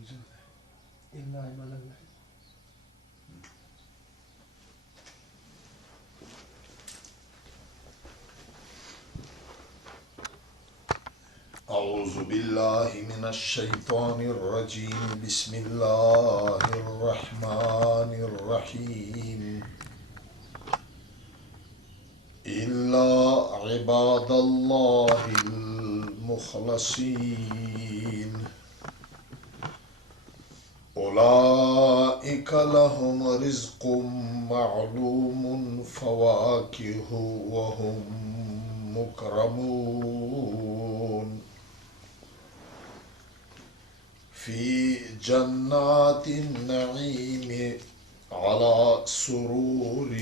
إلا عباد الله. أعوذ بالله من الشيطان الرجيم. بسم الله الرحمن الرحيم. إلا عباد الله المخلصين أولئك لهم رزق معلوم فواكه وهم مكرمون في جنات النعيم على سرور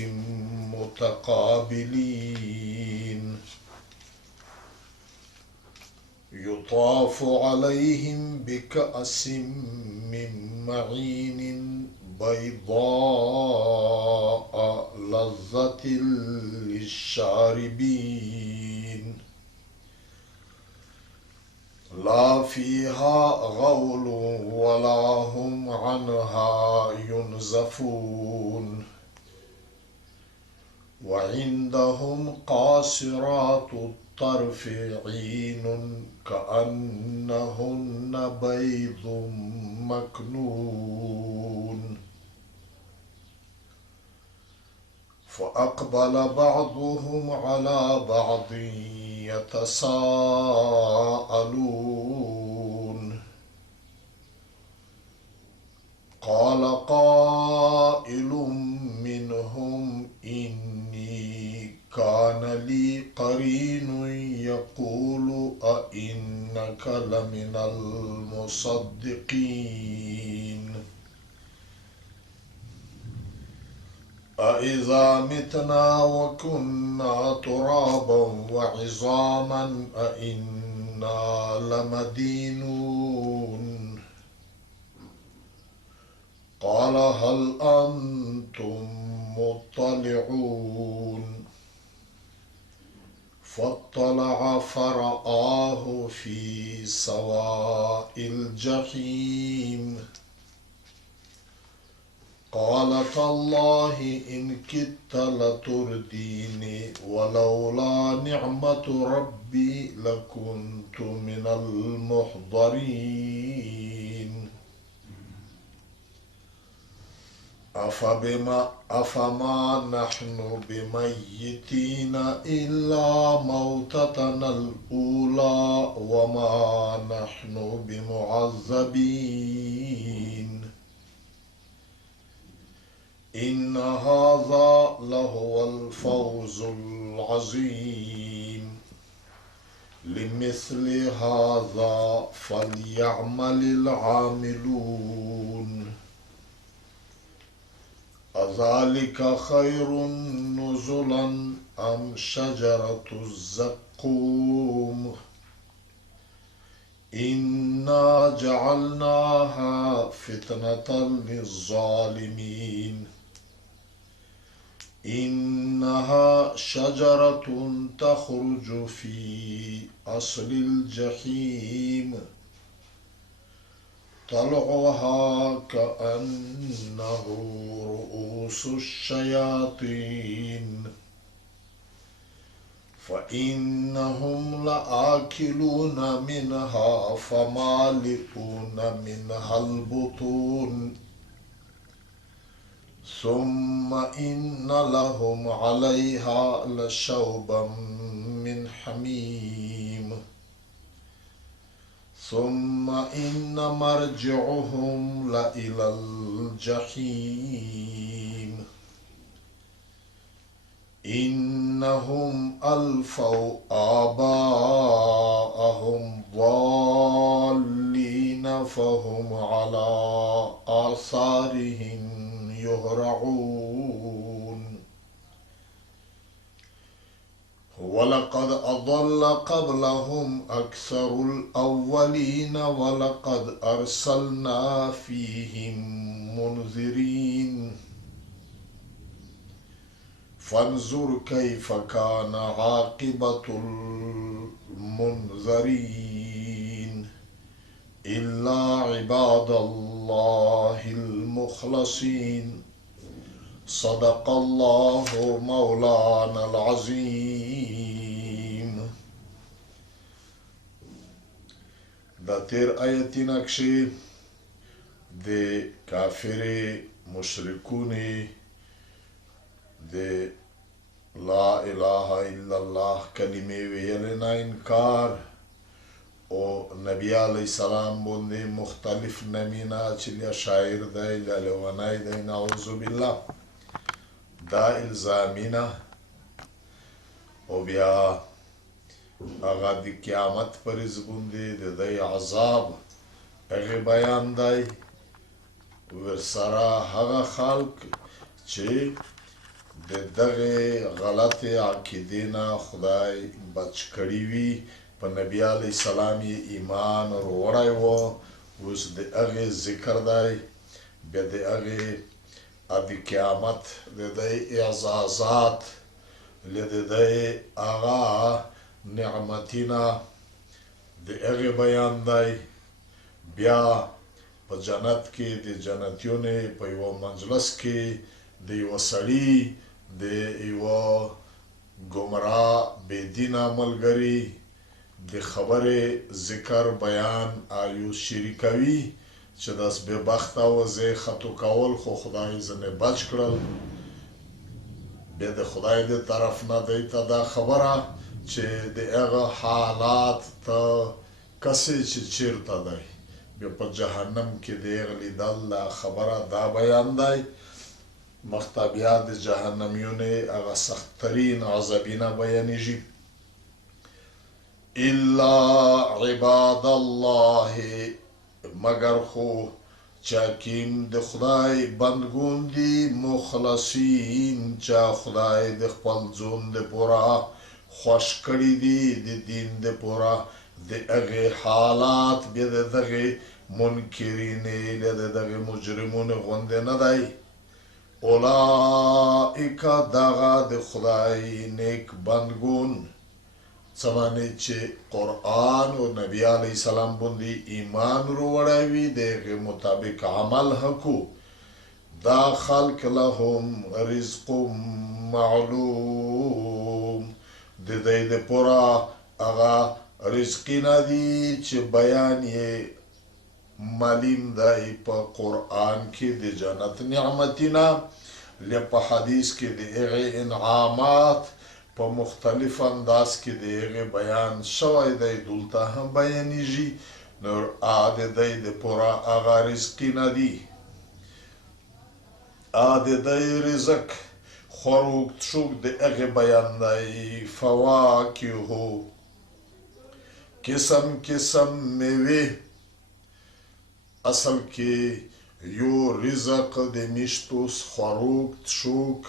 متقابلين يطاف عليهم بكأس من معين بيضاء لذة للشاربين لا فيها غول ولا هم عنها ينزفون وعندهم قاصرات الطرف عين كأنهن بيض مكنون فأقبل بعضهم على بعض يتساءلون قال قائل منهم إني كان لي قرين يقول أئنك لمن المصدقين أإذا متنا وكنا ترابا وعظاما أإنا لمدينون قال هل أنتم مطلعون فاطلع فرآه في سواء الجحيم قال تالله إن كدت لترديني ولولا نعمة ربي لكنت من المحضرين أفما نحن بميتين إلا موتتنا الأولى وما نحن بمعذبين إن هذا لهو الفوز العظيم لمثل هذا فليعمل العاملون أذلك خير نزلا أم شجرة الزقوم إنا جعلناها فتنة للظالمين إنها شجرة تخرج في أصل الجحيم طلعها كأنه رؤوس الشياطين فإنهم لآكلون منها فمالئون منها البطون ثم إن لهم عليها لشوبا من حميم ثم إن مرجعهم لإلى الجحيم إنهم ألفوا آباءهم ضالين فهم على آثارهم يهرعون ولقد أضل قبلهم أكثر الأولين ولقد أرسلنا فيهم منذرين فانظر كيف كان عاقبة المنذرين إلا عباد الله المخلصين صدق الله مولانا العظيم. دا تیر آیتینا کشی د کافر مشرکون د لا اله الا الله کلمه ویلنا انکار او نبی علیہ السلام بوندی مختلف نمینا چلیا شاعر دی لیونای دی نعوذ بالله دا الزامینا او بیا اغا دی قیامت پرز بوندی دی عذاب اغی بیان دی ورسرا هغه خلق چې د دغه غلط عقیدینا خدای بچ کړی وي په نبی علیہ السلام ایمان وروړی و اوس د هغې ذکر دی بیا د هغې د قیامت د دی اعزازات له د دی هغه نعمتینا د هغې بیان دی بیا په جنت کې د جنتیونو په یوه مجلس کې د یوه سړي د یوه ګمراه بېدینه ملګري د خبرې ذکر بیان آیو شریکوي چې داس بېبخته و زه خطو کول خو خدای ځنې بچ کړل بیا د خدای د طرف نه دی ته دا خبره چې د هغه حالات ته کسې چې چیرته دی بیا په جهنم کې د هغه لیدل دا خبره دا بیان دی مخته بیا د جهنمیونو هغه سختترین عذابونه بیانېږي الا عباد الله مگر خو چاکیم د خدای بندګون دي مخلصین چا خدای د خپل ځون د پورا خوش کړي دي د دین د پورا د هغې حالات بیا د دغې منکرینې له د دغې مجرمونو غوندې نه دی اولئک دغه د خدای نیک بندګون څه معنی چې قرآن او نبی علیه السلام باندې ایمان وروړی وي د هغې مطابق عمل حکو دا خلق لهم رزق معلوم د دوی د پوره هغه رزقونه دي چې بیان یې معلوم دی په قرآن کې د جنت نعمتونه له په حدیث کې د هغې انعامات په مختلف انداز کې د هغې بیان شوی دی دلته هم بیانېږي نو د دوی د پوره هغه رزقونه دي د دوی رزق خوروک تشوک د هغې بیان دی فواکهو قسم قسم میوې اصل کې یو رزق د میشتوس خوروک تشوک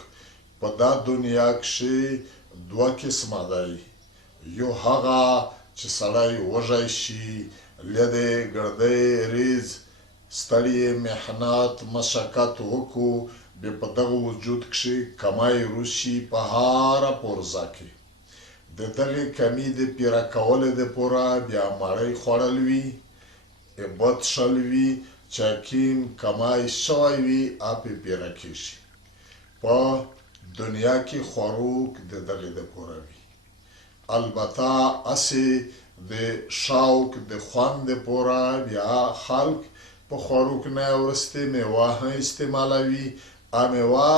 په دا دنیا کښې دوه قسمه دی یو هغه چې سړی وږی شي له د ګردۍ ریز ستړی محنت مشقت وکړو بیا په دغه وجود کښې کمای روشي په هره پرزه کې د دغې کمي د پیره کولو دپاره بیا مړۍ خوړل وي بد څښل وي چاکین کمای شوی وي پې پیره کېږي په دنیا کې خوروک د دغې دپاره وي البته هسې د شوق د خوند دپاره بیا خلک په خوروک نه وروستې میوه هم استعمالوي میوه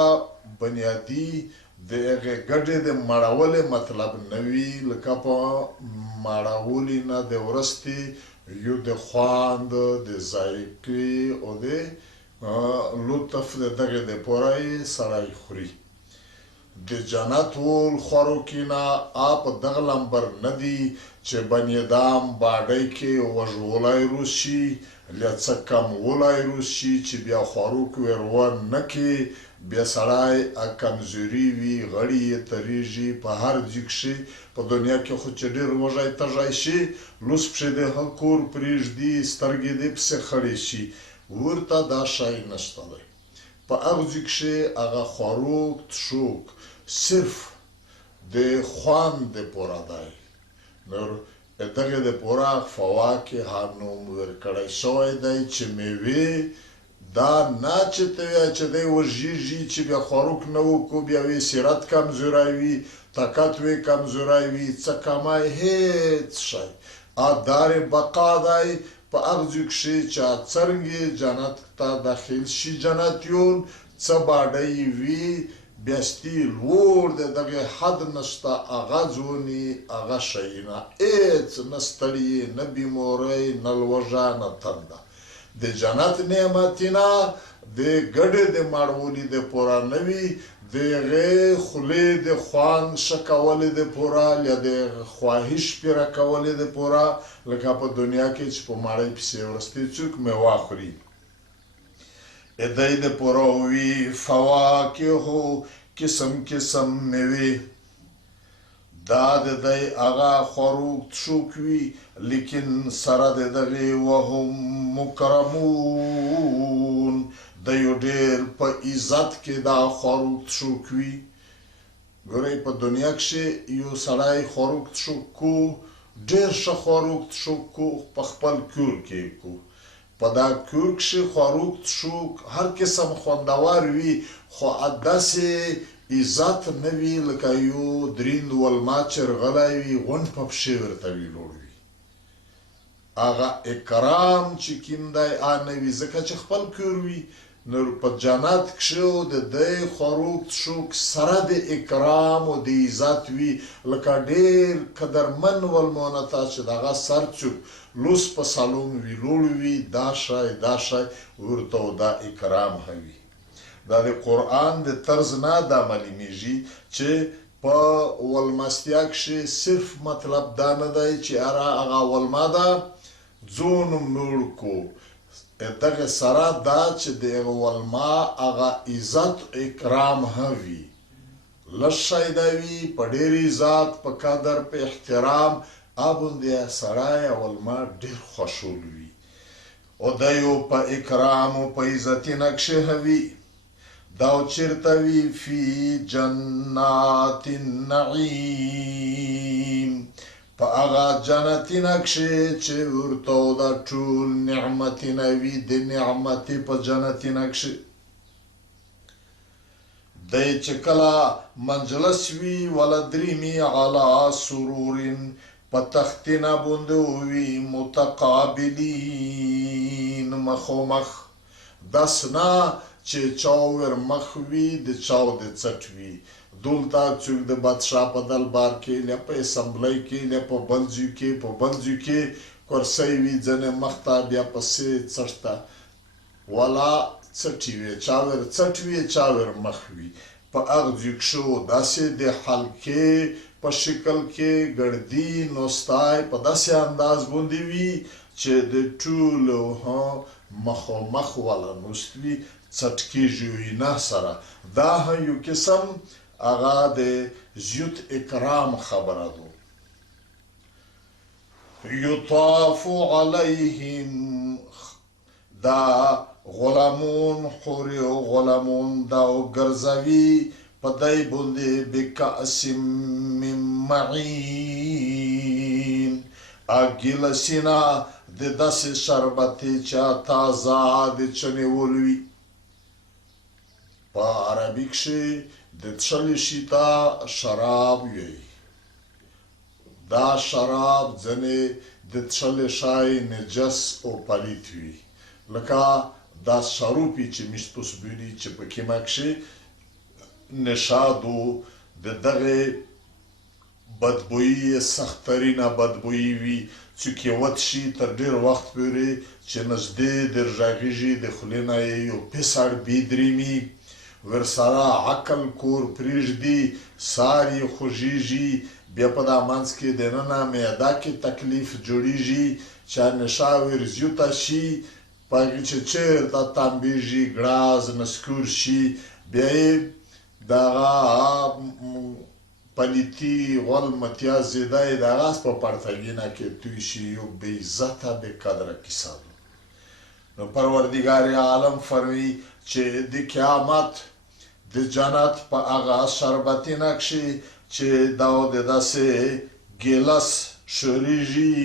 بنیادي د هغې ګډې د مړولې مطلب نه وي لکه په مړولې نه د وروستې یو د خوند د ذایقې او د لطف د دغې دپاره یې سړی خوري د جنت ول خوراکونه په دغه لمبر نه دي چې بنیادم باډۍ کې وژولی روشي له څه کم ولی روشي چې بیا خوراک ورور نه کې بیا سړی کمزوري وي غړي یې تریږي په هر ځای کښې په دنیا کې خو چې ډېر وږی تږی شي لوس پښې د هغه کور پرېږدي سترګې دې پسې خړې شي ورته دا شی نشته دی په هغه ځای کښې هغه خوراک تشوک صرف د خوند دپاره دی نور دغه د پورا فواکه ها نوم ورکړی شوی دی چې میوې دا نه چې ته چې دی وژېږي چې بیا خوروک نه وکړو بیا وی سیرت کمزوری وي طاقت وی کمزوری وي څه کمای هېڅ شی دار بقا دی په هغه ځای کښې چې څرنګې جنت ته داخل شي جنتیون څه باډۍ وي بیاستی لوړ دی دغه حد نشته هغه ځوني هغه شیونه هېڅ نه ستړي نه بیمورۍ نه لوږه نه تنده د جنت نعمتونه د ګډې د مړولي د پوره نه وي د هغې خولې د خوند ښه کولې د پوره یا د خواهش پیره کولې د پوره لکه په دنیا کې چې په مړۍ پسې وروستۍ څوک میوه خوري دی د پوره وي فواکهو قسم قسم میوې دا د دی هغه خوروک تشوک وي لیکن سره د دغې وهم مکرمون دیو ډېر په عزت کې دا خوروک تشوک وي ګورئ په دنیا کښې یو سړی خوروک تشوک کو ډېر ښه خوروک تشوک کو په خپل کور کې کو په دا کور کښې خوروک تشوک هر قسم خوندور وي خو داسې عزت نه وي لکه یو دریند ولما چرغلی وي غونډ په پښې ورته وي لوړ وي هغه اکرام چې کوم دی نه وي ځکه چې خپل کور وي نو په جنت کښې د دی خوروک تشوک سره د اکرام او د عزت وي لکه ډېر قدرمن ولمونه ته چې دغه سر څوک لوس په سالون وي لوړ وي دا شی ورته دا اکرام وي دا د قرآن د طرز نه دا معلومیږي چې په ولمستیا کښې صرف مطلب دا نه دی چې هغه ولما ده ځون مړ کو دغه سره دا چې د هغه ولما هغه عزت اکرام هم وي لږ شی دی وي په ډېر عزت په قدر په احترام ابوندې سړی ولما ډېر خوشحال وي او دی یو په اکرام او په عزتینه کښې وي دا چرته وي فی جنات النعیم په هغه جنتینه کښې چې ورته دا ټول نعمتونه وي د نعمتې په جنتینه کښې دی چې کله منجلس وي ولدریمي علی سرور په تختینه باندې وي متقابلین مخامخ داسې نه چې چاو ور مخ وي د چاو د څټ وي دلته څوک د بادشاه په دربار کې یا په اسمبلی کې یا په بل ځای کې کرسۍ وي ځنې مخ ته بیا پسې څټ ته ولا څټي وي چا ور څټ وي چا ور مخ وي په هغه ځای کښې داسې د حلقې په شکل کې ګردي نوستای په داسې انداز باندې وي چې د ټولو مخامخ ولا نوست وي څټکېږي وینا سره دا یو قسم هغه د زیات اکرام خبره ده یطاف علیهم دا غلامون حورې او غلامون دا ګرځوي په دی باندې بکأس من معین ګیلسینه د داسې شربتې چې تازه د چنیول وي په عربي کښې د څښلي شي ته شراب وي دا شراب ځنې د څښلي شی نجس او پلیت وي لکه دا شروپي چې میشتوس بولي چې په کیمه کښې نشادو د دغې بدبویي سختترینه بدبویي وي څوک یې وت شي تر ډېر وخت پورې چې نږدې در غږېږي د خولې نه یې یو پیسړ بیدرېمي ورسره عقل کور پرېږدي سار یې خوږېږي بیا په دا منځ کې دننه معده کې تکلیف جوړېږي چې نشه ور زیاته شي په هغې چې چېرته تمبېږي ګړاز نسکور شي بیا یې دغه پلیتي غول متیاز زیده یې د هغه په پرتګینه کې توی شي یو بې عزته بې قدره کیسه ده نو پروردګار عالم فرمي چې د قیامت د جنت په هغه شربتینه کښې چې دا د داسې ګیلاس شوریږي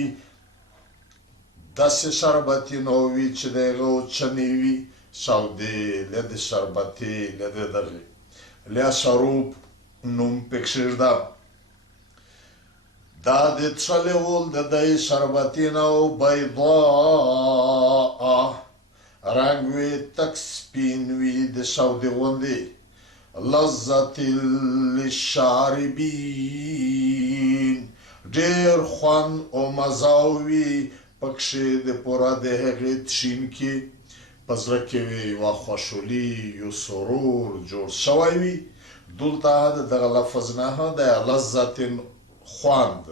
داسې شربتي نه وي چې د هغه چنې وي چاودې لده شربتي لده دغې لیا شروب نوم پکې ږده دا د څښلې ول د دی شربتي نه او بیضاء رنګ وي تک سپین وي د شودې غوندې لذت للشاربین ډېر خوند او مزه وي پکښې د پوره د هغې تشینکي په زړه کې وي یوه خوشحالي یو سرور جوړ شوی وي دلته د دغه لفظ نه د لذت خوند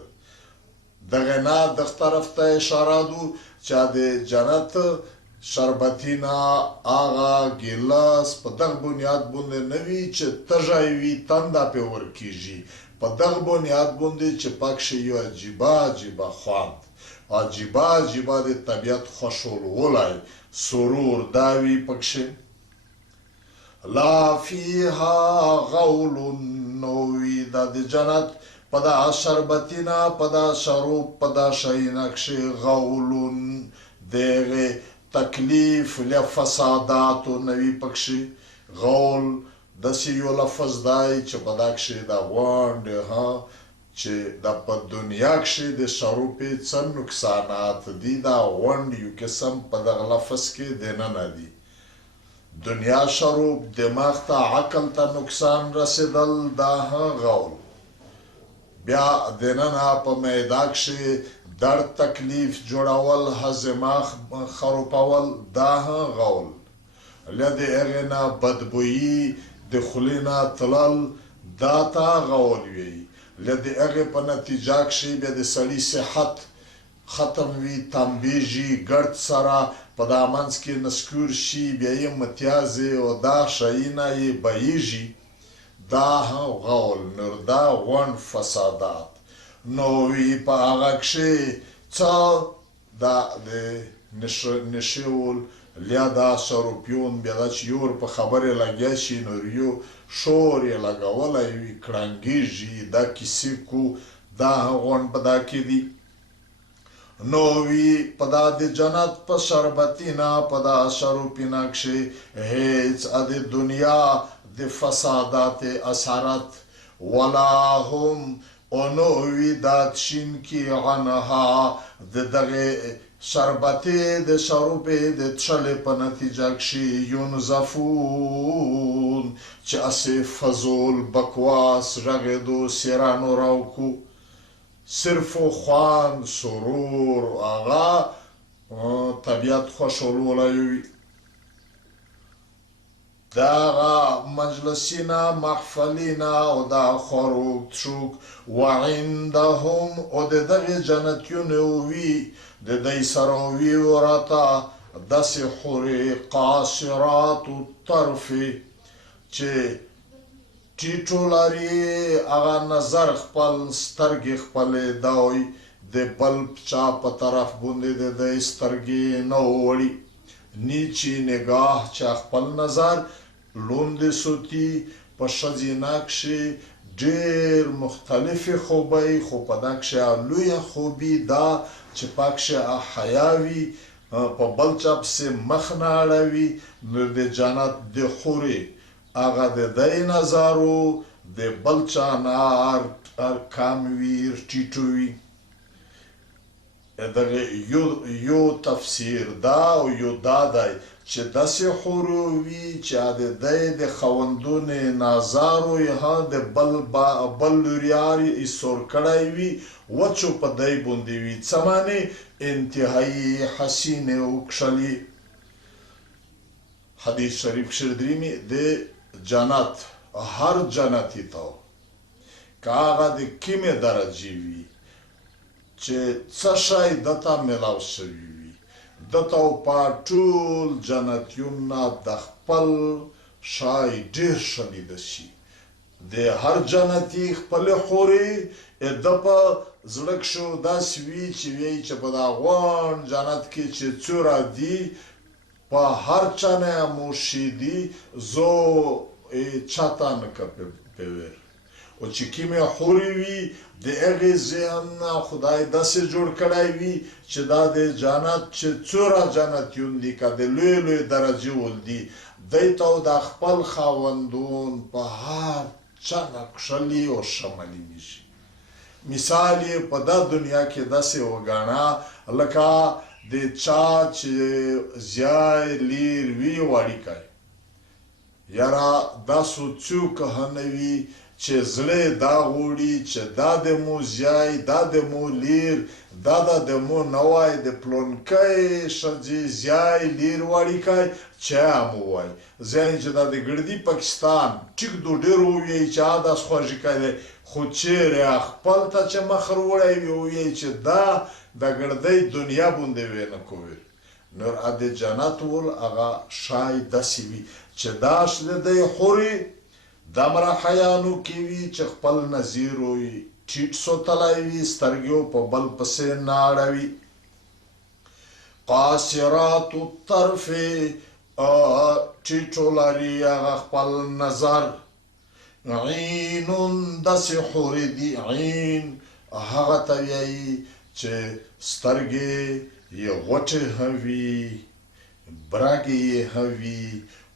دغه نه دغه طرف ته اشاره دو چې د جنت شربتي نه هغه ګیلاس په دغه بنیاد باندې نه وي چې تږی وي تنده پرې ورکېږي په دغه بنیاد باندې چې پکښې یو عجیبه عجیبه خوند عجیبه عجیبه د طبیعت خوشحالولی سرور دا وي پکښې لا فیها غول نو وي دا د جنت په دا شربتي نه په دا شروب په دا شی نه کښې غولون د هغې تکلیف له فساداتو نه وي پکښې غول داسې یو لفظ دی چې په دا کښې دا غونډې چې دا په دنیا کښې د شروبې څه نقصانات دي دا غونډ یو قسم په دغه لفظ کې دننه دي دنیا شروب دماغ ته عقل ته نقصان رسېدل دا غول بیا دننه په معده کښې درد تکلیف جوړول هضمه خرابول دا غول له د هغې نه بدبویي د خولې نه تلل دا ته غول وي له د هغې په نتیجه کښې بیا د سړي صحت ختم وي تنبیږي ګرد سره په دا منځ کې نسکور شي بیا یې متیازې او دا شیونه یې بهیږي دا غول نور دا غونډ فسادات نو وي په هغه کښې څه دا د نشې ول لیا دا شروپیون بیا دا چې یو په خبرې لګیا شي نو یو شور یې لګولی وي کړنګېږي دا کیسې کو دا غونډ په دا کې دي نو وي په دا د جنت په شربتي نه په دا شروپي نه کښې هېڅ د دنیا د فسادات اثرات ولا هم او نو وي دا تشینکي عنها د دغې شربتي د شروبې د څښلې په نتیجه کښې یونزفون چې اسې فضول بکواس غږېدو سیرانو راوکو صرف خوند سرور هغه طبیعت خوشحالولی وي داغا مجلسینا محفلینا او دا خوروک تشوک وعندهم او د دغې جنتیونو وي د دی سره وي ورته داسې حورې قاصرات الطرف چې ټیټو لري هغه نظر خپل سترګې خپلې دوی د بل چا په طرف باندې د دی سترګې نه وړي نیچی نگاه چا خپل نظر لوندې سوتي په ښځینه کښې ډېر مختلفې خوبۍ خو په دا کښې لویه خوبي دا چې په کښې حیا وي په بل چا پسې مخ نه اړوي نو د جنت د حورې هغه د دی نظرو د بل چا نه کم وي ټیټ وي دغه یو تفسیر دا او یو دا دی چې داسې حورې وي چې د دی د خاوندونې نظارو یې د بل لوریار یې سور کړی وي وچو په دی باندې وي څه معنې انتهایي حسینې وکښلي حدیث شریف کښې درېمې د جنت هر جنتي ته که هغه د کومې درجې وي چې څه شی دته میلاو شوي وي دته په ټول جنتیون نه د خپل شی ډېر ښه لیده شي د هر جنتي خپلې حورې د په زړه کښې داسې وي چې وایي چې په دا غونډ جنت کې چې څومره دي په هر چا نه موشیدی زو چاتا نکه پیور او چې کومې حورې وي د هغې ذهن نه خدای داسې جوړ کړی وي چې دا د جنت چې څومره جنتیون دي که د لوی لوی درجې ول دي دی ته د خپل خاوندون په هر چا نه کښلي او شملي وشي. مثال یې په دا دنیا کې داسې وګاڼه لکه د چا چې زیای لیر وي وړیکی یاره داسو څوک نه وي چې زړه دا غوړي چې دا د مو زیای دا د مو لیر دا د مو نوای د پلونکی ښځې زیای لیر وړیکی چا مو وای ځینې چې دا د ګردي پاکستان ټیک دو ډېر ووایي چې داس خوږیکی دی خو چیرې خپل ته چې مخر وړی وي ووایي چې دا د ګردۍ دنیا بوندې وی نه کوي نور د جنت ول هغه شای داسې وي چې داش د دی حورې دمره حیانو کې وي چې خپل نظیر وي ټیټ سوتلی وي سترګې په بل پسې نه اړوي. قاصرات الطرف ټیټو لري هغه خپل نظر. عین داسې حورې دي عین هغه ته وایي چې سترګې یې غوټې هم وي برګې یې هم وي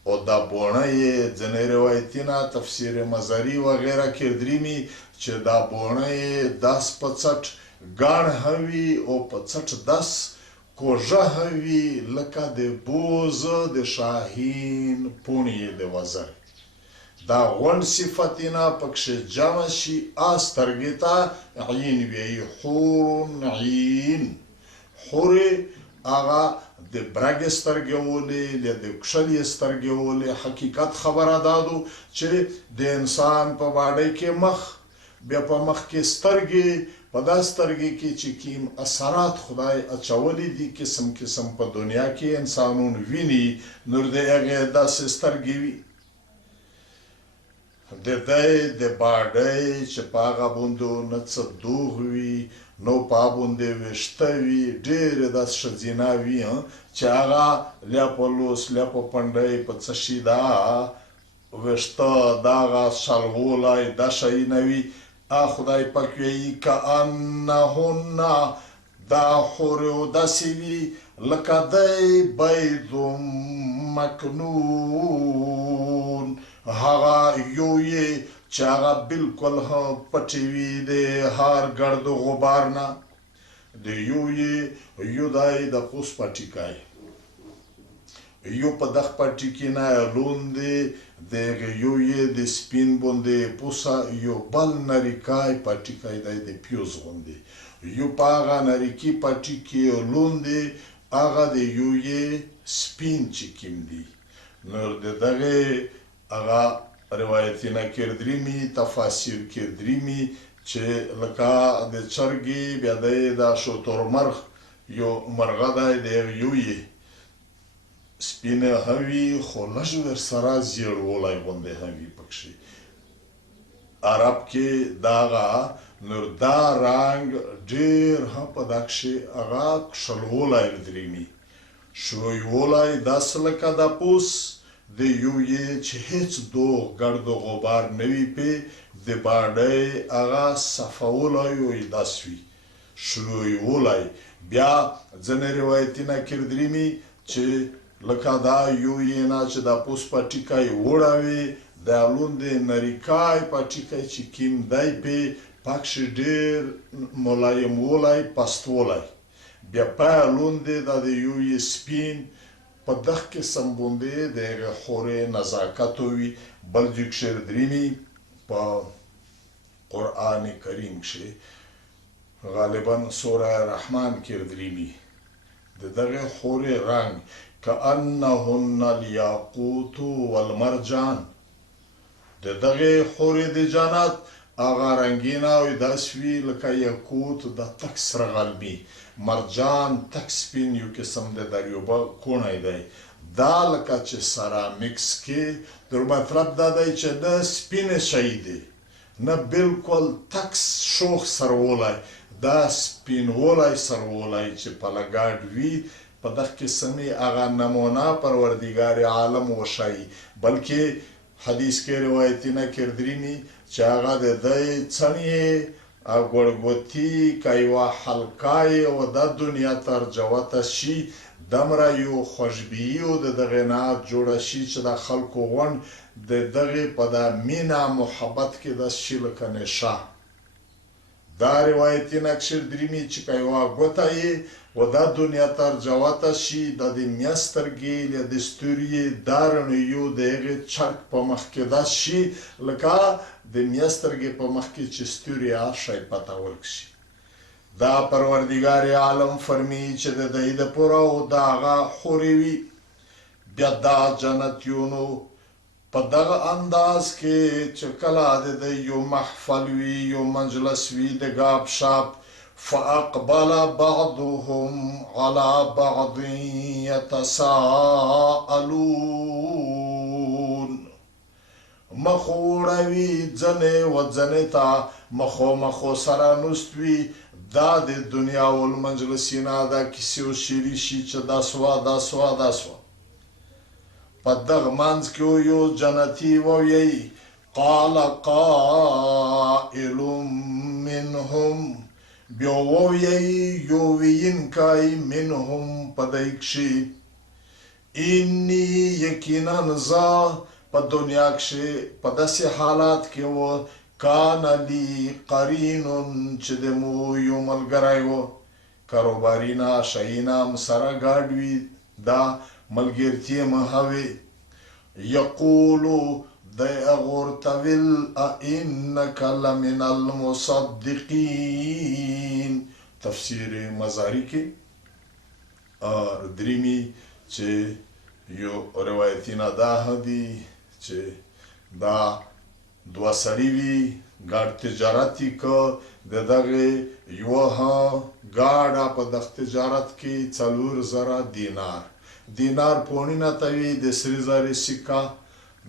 او دا بوڼه یې ځینې روایتونه تفسیر مزاري وغیره کې درېمي چې دا بوڼه یې داس په څټ ګاڼ هم وي او په څټ داس کوژه هم وي لکه د بوزه د شاهین پوڼې یې د وزر. دا غونډ صفتونه پکښې جمع شي سترګې ته عین وایي حور عین. حورې هغه د برګې سترګې ولې د کښلې سترګې ولې حقیقت خبره دادو چې د انسان په باډۍ کې مخ بیا په مخ کې سترګې په دا سترګې کې چې کوم اثرات خدای اچولی دي قسم قسم په دنیا کې انسانون ویني نور د هغې داسې سترګې وي د دی د باډۍ چې په هغه باندې نه څه دوغ وي نو په باندې ویښته وي ډېرې داسې ښځینه وي چې هغه لیا په لوس لیا په پنډۍ په څه شي دا ویښته دا هغه شلغولی دا شیونه وي خدای پاک وایي کانهن دا حورې داسې وي لکه دی بید مکنون هغه یو یې چې هغه بلکل پټې وي د هر ګرد غبار نه. د یو یې یو دی د پوس پټیکی یو په دغ پټیکي نه لوندې د یو یې د سپین بوندې پوسه یو بل نریکای پټیکی دی د پیوز غوندې یو په هغه نریکي پټیکي لوندې هغه د یو یې سپین چې کوم دي نور د دغې هغه روایتونه کې درېمي تفاسیر کې درېمي چې لکه د چرګې بیا دی دا شترمرغ یو مرغه دی د یو یې سپینه هم وي خو لږ ورسره زیړولی غوندې هم وي پکښې. عرب کې دغه نور دا رنګ ډېر هم په دا کښې هغه کښلولی درېمي شویولی داسې لکه د پوس د یو یې چې هیڅ دوغ ګرد و غبار نه وي پې د باډۍ هغه صفولی وي داسې وي شویولی. بیا ځینې روایتونه کې درېمي چې لکه دا یو یې نه چې دا پوس پټیکی وړوي دا لوندې نریکای پټیکی چې کوم دی پې پکښې ډېر ملایم ولی پستولی بیا پای لوندې دا د یو یې سپین په دغ قسم باندې د هغې حورې نزاکت وي. بل ځای کښې درېمي په قرآن کریم کښې غالبا سوره رحمان کې درېمي د دغې حورې رنګ کانهن الیاقوت والمرجان. د دغې حورې د جنت هغه رنګینه او داسې وي لکه یاقوت د تک سره غلبي مرجان تک سپین یو قسم د دریوبه کوڼی دی دا لکه چې سرامیکس کې در مطلب دا دی چې نه سپینې شی دی نه بلکل تک شوخ سرولی دا سپینولی سرولی چې په لګاډ وي په دغه قسم یې هغه نمونه پروردګار عالم وښایي. بلکې حدیث کې روایتونه کې درېمي چې هغه د دی څڼې او ګوړګوتي که یوه حلقه یې و دا دنیا ته رجوته شي دمره یو خوشبیي و د دغې نه جوړه شي چې د خلکو غونډ د دغې په دا مینه محبت کې داسې شي لکه نشه دا روایتي نقش درېمي چې که یوه ګوته یې و دا دنیا ته رجوته شي دا د میا سترګې یا د ستوري یې دا رڼیو د هغې چرک په مخ کې داسې شي لکه د میا سترګې په مخ کې چې ستوري شی پته ورک شي دا پروردګار عالم فرمي چې د دی د پوره او د هغه حورې وي بیا دا جنتیونو په دغه انداز کې چې کله د دی یو محفل وي یو مجلس وي د ګاب شاپ فاقبل بعضهم على بعض يتساءلون مخوړوي ځنې و ځنې ته مخو مخو سره نست وي دا د دنیا والمجلسینا دا کیسې و شعري شي چې دا سوه دا سوه دا سوه په دغه منځ کې یو جنتي وویل قال قائل منهم بیا وویل یو ویونکی منهم په دی کښې انی یقینا زه په دنیا کښې په داسې حالات کې و کان لی قرین چې د مو یو ملګری و کاروباري نه شیي نه م سره ګاډ وي دا ملګرتي مه وي یقولو دی هغه ورته ویل انک لمن المصدقین تفسیر مزاري کې درېمي چې یو روایتي نه دا دي چې دا دوه سړي وي ګاډ تجارت یې که د دغې یوه ګاډه په دغه تجارت کې 4,000 دینار پونینه ته وي د سرې زرې سکه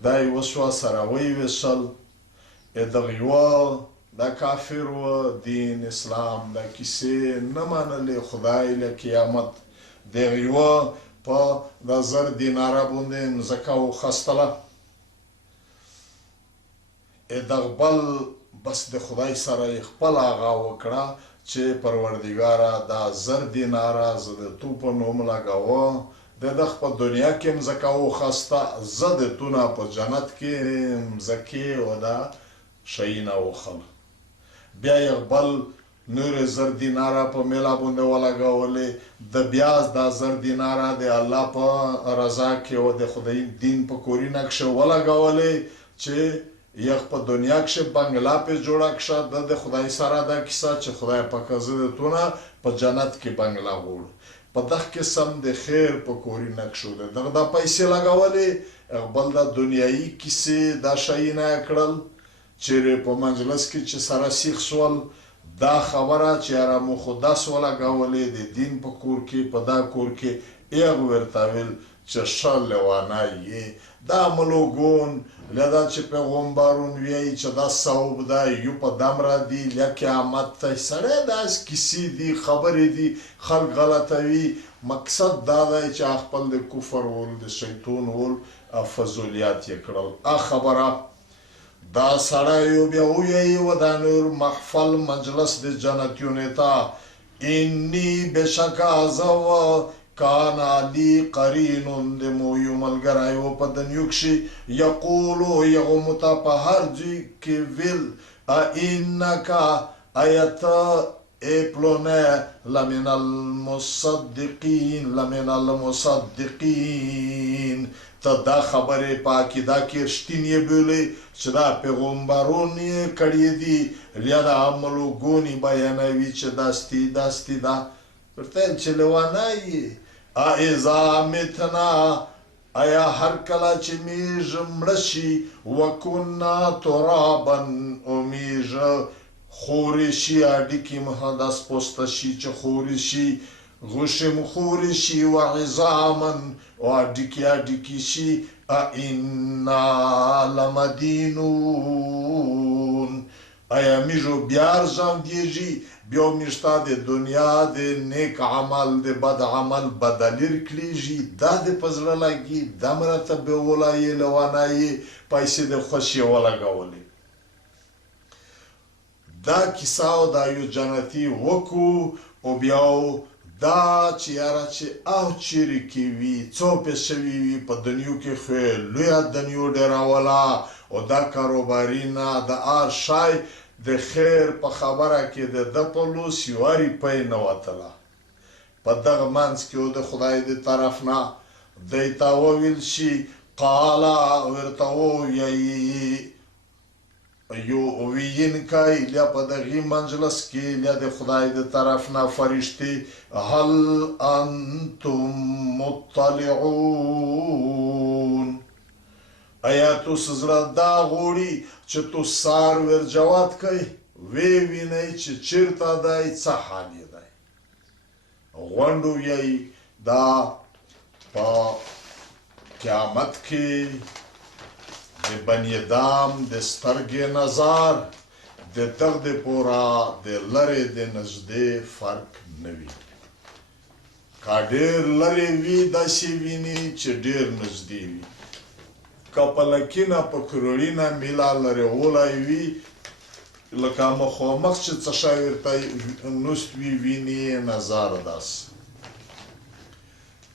دا یې وسوه سره ویویشل دغه یوه دا کافر و دین اسلام دا کیسې نه منلې خدای له قیامت دغه یوه په د 1000 دیناره باندې مځکه وخستله دغه بل بس د خدای سره یې خپل هغه وکړه چې پروردګاره دا 1000 دیناره زه د تو په نوم لګوه د دغه په دنیا کې مځکه وخسته زه د تو نه په جنت کې مځکې و دا شیونه وخل بیا یې بل نور 1000 دیناره په میله باندې ولګولې د بیا دا 1000 دیناره د الله په رضا کې و د خدای دین په کورینه کښې ولګولې چې یخ په دنیا کښې بنګلا پې جوړه کښه د خدای سره دا کیسه چې خدای پاکه زه د تو نه په جنت کې بنګلا غوړ په دغه قسم د خیر په کورینه کښو د دغه دا پیسې لګولې بل دا دنیایي کیسې دا شیونه یې کړل چیرې په مجلس کې چې سره سیخ شول دا خبره چې یاره مو خو داسې ولګولې د دین په کور کې په دا کور کې هغه ورته ویل چې ښه لیونی یې دا ملوګون لدا چې پیغمبرون ویایي چې دا صوب دا یو په دمره دی له قیامت ته سړی داسې کیسې دي خبرې دي خلک غلطوي مقصد دا دی چې خپل د کفر ول د شیطان ول فضولیات یې کړل خبره دا سړی بیا ویایي و دا نور محفل مجلس د جنتیونو ته انی بشکه زه کان علی قرین د مو یو ملګری و په دنیو کښې یقولو یغو مته په هر ځای کې ویل انکه آیا ته ای پلونه لمن المصدقین ته دا خبرې په عقیده کې رښتینې بولې چې دا پیغمبرون یې کړي دي یا د ملوګونې بیانوي چې داسې دا ورته ویل چې لیونی یې اذا متنا آیا هر کله چې میږ مړه شي وکنا ترابا او میږ خورې شي هډوکي مو داسې پوسته شي چې خورې شي غوښې مو خورې شي وعظاما او هډوکي شي انا لمدینون آیا میږو بیا ارزاندېږي بیا میشته د دنیا د نیک عمل د بد عمل بدلیر کلیږي دا د په زړه لګي دا مرته به ووایي لیونی پیسې د خوښې ولګولې دا کیسه او دا یو جنتي وکړو او بیا دا چې یاره چې او چیرې کې وي څو پې شوي وي په دنیو کې خو یې لویه دنیو ډېروله او دا کاروباري نه د هر شی د خیر په خبره کې د ده په لوس یوه روپۍ نه وتله په دغه منځ کې د خدای د طرف نه دی ته وویل شي قاله ورته ووایي یو ویونکی یا په دغې مجلس کې یا د خدای د طرف نه فرشتې هل انتم مطلعون ایا تاسو زړه دا غواړي چې تاسو سار ور جواب کوئ وی وینئ چې چېرته دی څه حال یې دی غونډو یې دا په قیامت کې د بني ادم د سترګې نظر د دغه پورا د لرې د نږدې فرق نه وي که ډېر لرې وي داسې ویني چې ډېر نږدې وي که په لکینه په کروړینه میله لرې ولی وي لکه مخامخ چې څه شی ورته نوست وي ویني یې نظر داسې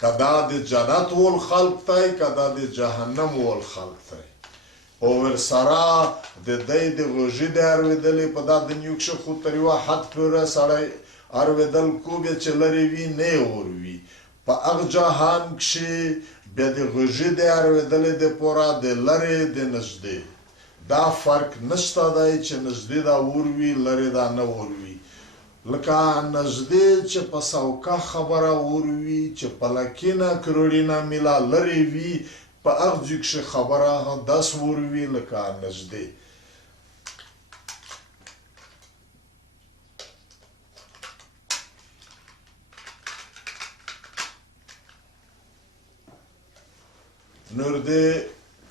که دا د جنت ول خلق دی که دا د جهنم ول خلق دی او ورسره د دی د غوږي د اورېدلې په دا دنیو کښې خو تر یوه حد پورې سړی اورېدل کو بیا چې لرې وي نه یې وروي په هغه جهان کښې بیا د غوږي د اورېدلې دپاره د لرې د نږدې دا فرق نشته دی چې نږدې دا وروي لرې دا نه وروي لکه نږدې چې په سوکه خبره وروي چې په لکینه کروړینه میله لرې وي په هغه ځای کښې خبره داسې وروي لکه نږدې نور د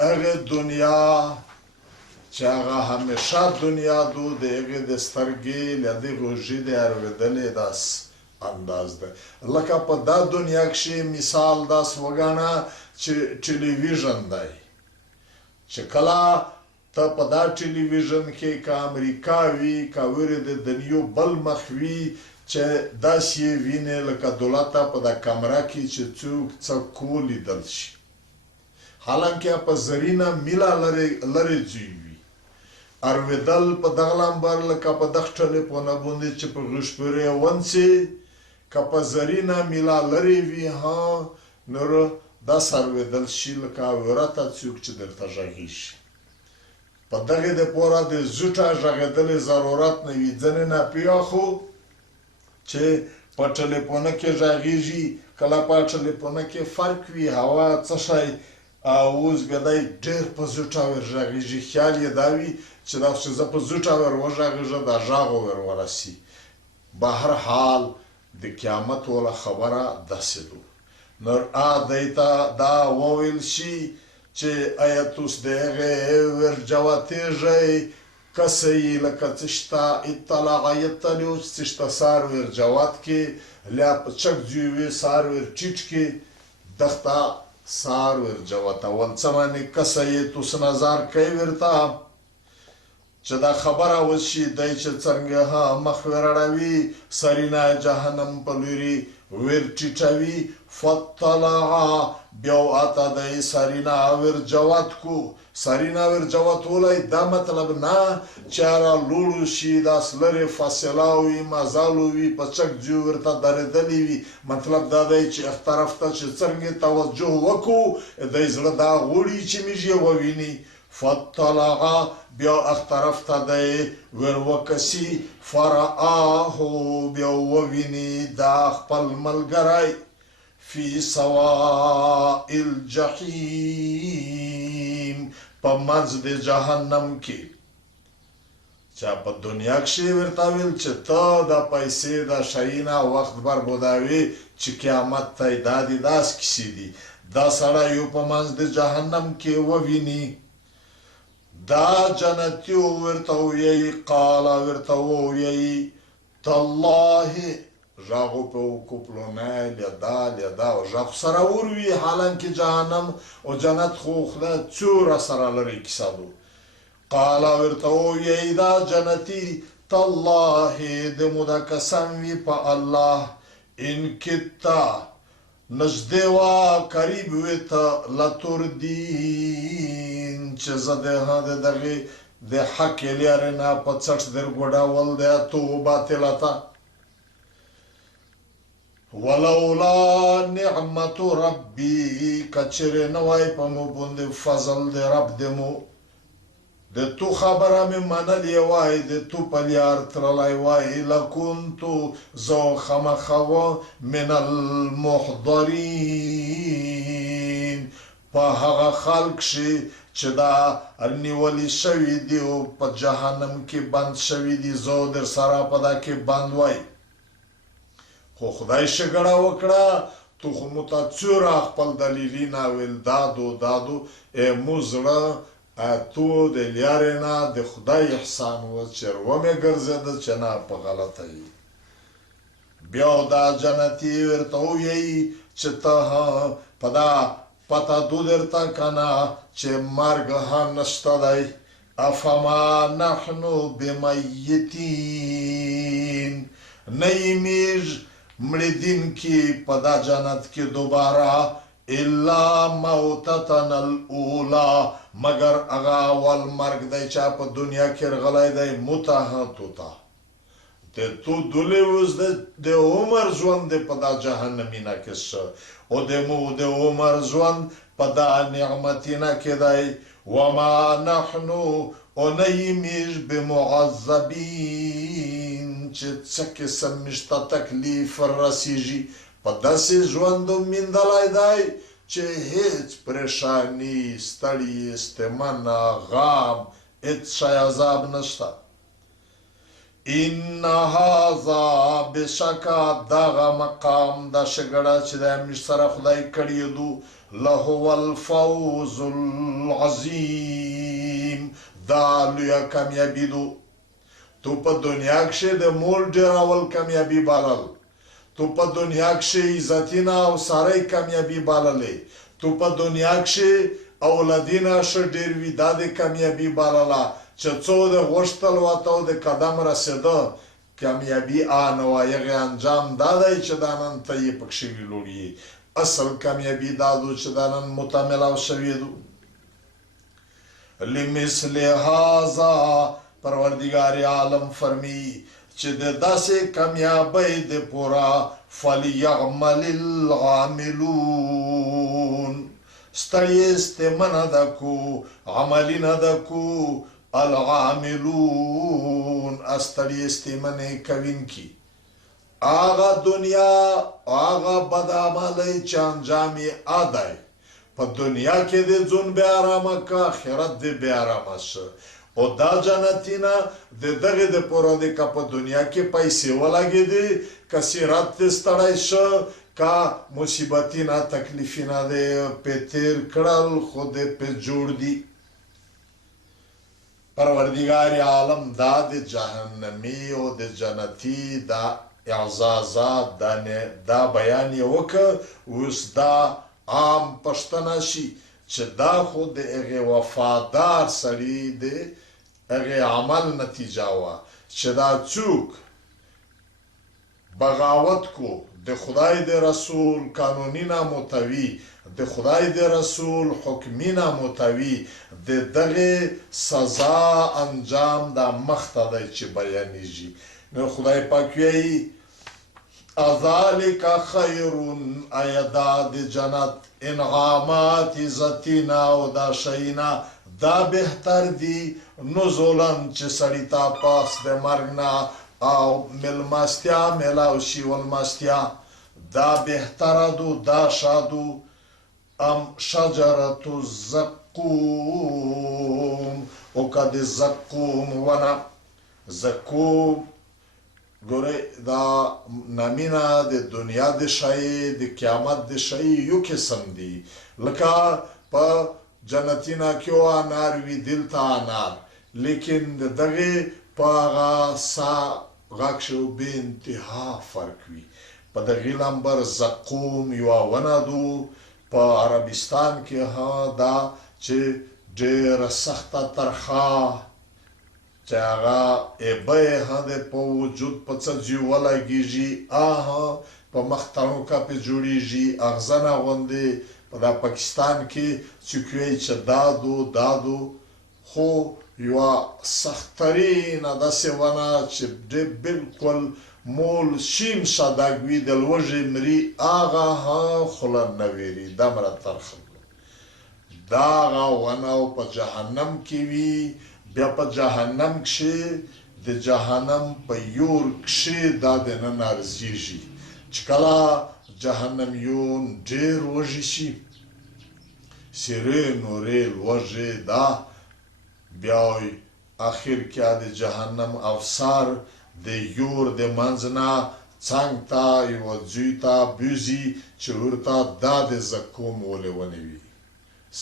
هغې دنیا چې هغه همیشه دنیا دو د هغې د سترګې له د غوږي د اورېدلې داسې انداز ده لکه په دا دنیا کښې مثال داسې وګڼه چې ټلویزیون دی چې کله ته په دا ټلویزیون کې که امریکا وي که ورې د دنیو بل مخ وي چې داسې یې وینې لکه دولته په دا کمره کې چې څوک څه کو لیدل شي حالانکه په زرینه میله لرې ځای وي اورېدل په دغه لمبر لکه په دغه ټلیفونه باندې چې په غوږ پورې یې ونڅې که په زرینه میله لرې وي نور داسې اورېدل شي لکه ورته څوک چې درته غږېږي په دغې دپاره د زوټه غږېدلې ضرورت نه وي ځینې ناپوهه خو چې په ټلیفونه کې غږېږي کله په ټلیفونه کې فرق وي هوا څه شی او اوس بیا دی ډېر په زوټه ورغږېږي خیال یې دا وي چې دا چې زه په زوټه ور وغږېږم دا غږ ور ورسي به هر حال د قیامت وله خبره داسې ده نور دی ته دا وویل شي چې ایا تاسو د هغې ور جواتېږئ که څه یې لکه څه شته اطلاع یطلع څه شته سار ور جوات کې لا په چک ځای وي سار ور ټیټ کې دغته سار ور جواتول څه معنې که څه یې تاسو نظر کوئ ورته چې دا خبره وشي دی چې څرنګه مخ ور اړوي سرینه جهنم په لوري ور ټیټوي فطلع بیا اته دی سرینه ور جوات کو سرینه ور جواتولی دا مطلب نه چې هغه لوړو شي داسې لرې فاصله وي مزل وي په چک ځای ورته درېدلی وي مطلب دا دی چې هغه طرف ته چې څرنګه توجه وکړو دی زړه دا غواړي چې موږ یې وویني فطلع بیا هغه طرف ته دی ور وکسي فرآه بیا وویني دا خپل ملګری فی سواء الجحیم په منځ د جهنم کې چا په دنیا کښې ورته ویل چې ته دا پیسې دا شیونه وخت بربادوي چې قیامت ته دا دي داسې کیسې دي دا سړی یو په منځ د جهنم کې وویني دا جنتي ورته ووایي قاله ورته ووایي تالله غږ په وکړو پلونی لیدا او غږ سره وروي حالانکې جهنم او جنت خو خدای څومره سره لرې کیسه ده قاله ورته ووایي دا جنتي تالله د مو دا قسم وي په الله ان کتا نږدې وه قریب وې ته لتردین چې زه د دغې د حق لارې نه په څټ در ګوډول د تو باطله ته ولولا نعمت ربي کچرې نه وای په مو باندې فضل د رب د مو د تو خبره مې منلې وای د تو په لار تللی وای لکنتو زه خامخا من المحضرین په هغه خلق شي چې دا نیولې شوي دي او په جهنم کې بند شوي دي زه در سره په دا کې بند وای خو خدای شګړه وکړه تو خو مو ته څوره خپل دلیلونه ویل دادو مو زړه تو د لارې نه د خدای احسان و چې رومې ګرځېده چې نه په غلطه یي بیا دا جنتي ورته ووایي چې ته په دا پته دو درته که نه چې مرګ هم نشته دی افما نحنو بمیتین نه یې میږ مړیدونکي په دا جنت کې دوباره الا موتتنا الاولا مگر اغا اول مرگ دی چا په دنیا کې رغلی دی متهتو ته د تو دولوز د عمر ژوند دی په دا جهنمینه کې شه او د مو د عمر ژوند په دا نعمتینه کې دی وما نحنو او نه یې میږ بمعذبین چې څه قسم مشته تکلیف رسیږي په داسې ژوند میندلی دی چې هیڅ پریشانی ستړي استمنه غام هیڅ شی عذاب نشته ان هذا بشکا دغه مقام دا شګړه چې د امیر سره خدای کړی دو لهو الفوز العظیم دا لویه کامیابي دو تو په دنیا کښې د مول ډېرول کامیابي بلل تو په دنیا کښې عزتینه او ساری کامیابي بللې تو په دنیا کښې اولادینه ښه ډېر وي دا د کامیابي بلله چې څو د غوښتل ورته او د قدم رسېده کامیابي نه وه هغې انجام دا دی چې دا نن ته یې پکښې ویلوړي اصل کامیابي دا دو چې دا نن متملاو شوي دو لمثل هذا پروردگار عالم فرمی چې د داسې کامیابۍ د پورا فلیعمل العاملون ستړی استمنه ده کو عملینه ده کو العاملون ستړی استمنې کوونکي هغه دنیا هغه بد عملی چې انجام یې دی په دنیا کې د ځون بې ارامه که آخرت د بې ارامه شه او دا جنتینه د دغې د پوره دی که په دنیا کې پیسې ولګېدې که سیرت دې ستړی شه که مصیبتینه تکلیفینه دې پې تېر کړل خو دې پې جوړ دي پروردگار عالم دا د جهنمی او د جنتی دا اعزازات دا بیان یې وکړه اوس دا عام پښتنه شي چې دا خو د هغې وفادار سړي د هغې عمل نتیجه وه چې دا څوک بغاوت کو د خدای د رسول قانوني نامتوي د خدای د رسول حکمي نامتوي د دغې سزا انجام دا مخته دی چې بیانیږي نو خدای پاک وایي اذالک خیر آیا دا د جنت انعامات عزتینا او دا شینا دا بهتر دی نزولن چې سړی تا پاس د مرګ نه او ملمستیا ملاو شي ولمستیا دا بهتره دو دا شادو ام شجرة الزقوم او که د زقوم ونه زقوم ګورئ دا نامینه د دنیا د شی د قیامت د شی یو قسم دی لکه په جنتینه کې انار وي دلته انار لیکن د دغې په هغه سا غږ شو بې انتها فرق وي په دغې لمبر زقوم یوه ونه دو په عربستان کې دا چې ډېره سخته ترخه چې هغه ایبه یې هده په وجود په څه ځي ولګېږي په مخ تڼوکه پې جوړېږي اغزنه غوندې په دا پاکستان کې څوک وایي چې دادو خو یوه سختترینه داسې ونه چې بلکل مول شیم شدک وي د لوږې مري هغه خوله نه ویري دومره ترخه دا هغه ونه په جهنم کې وي بیا په جهنم کښې د جهنم په یور کښې دا دننه رزیږي چې کله جهنمیون ډېر وږي شي سیرې نورې لوږې دا بیا اخر کې د جهنم افسر د یور د منځ نه څنګ ته یوه ځوی ته بوځي چې ورته دا د زکوم ولې وي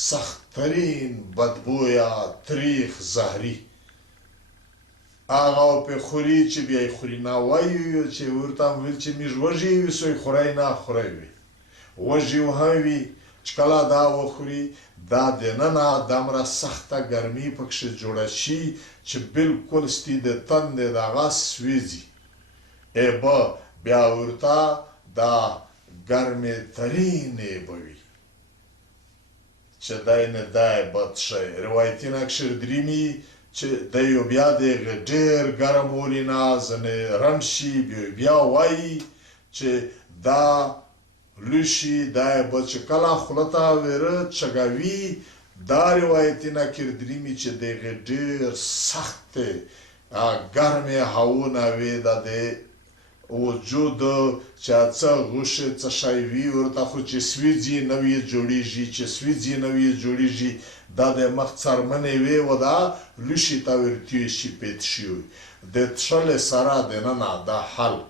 سختترین بدبویه تریخ زهري هغه پې خوري چې بیا یې خوري نه وایي چې ورته هم ویل چې موږ وږي یو خورئ نه خورئ وي وږي هم وي چې کله دا وخوري دا دننه دومره سخته ګرمي پکښې جوړه شي چې بلکل ستي د تندې دغه سوځي ایبه بیا ورته دا ګرمې ترینې به وي چې دی نه دی بد شی روایتي نقشر درېمي چې دی یو بیا د هغې ډېر ګرم ولي نه ځینې رنډ شي بیا وایي چې دا لوشي دا به چې کله خوله ته ویره چګوي دا روایتي نقر درېمي چې د هغې ډېر سختې ګرمې هوونه وي دا د وجود چې څه غوښې څه شی وي ورته خو چې سوځي نوې جوړېږي چې سوځي نوې جوړېږي دا د مخ څرمنې وي و دا لوشي ته ورتوی شي پېت شوي د تشلې سره دننه دا حلق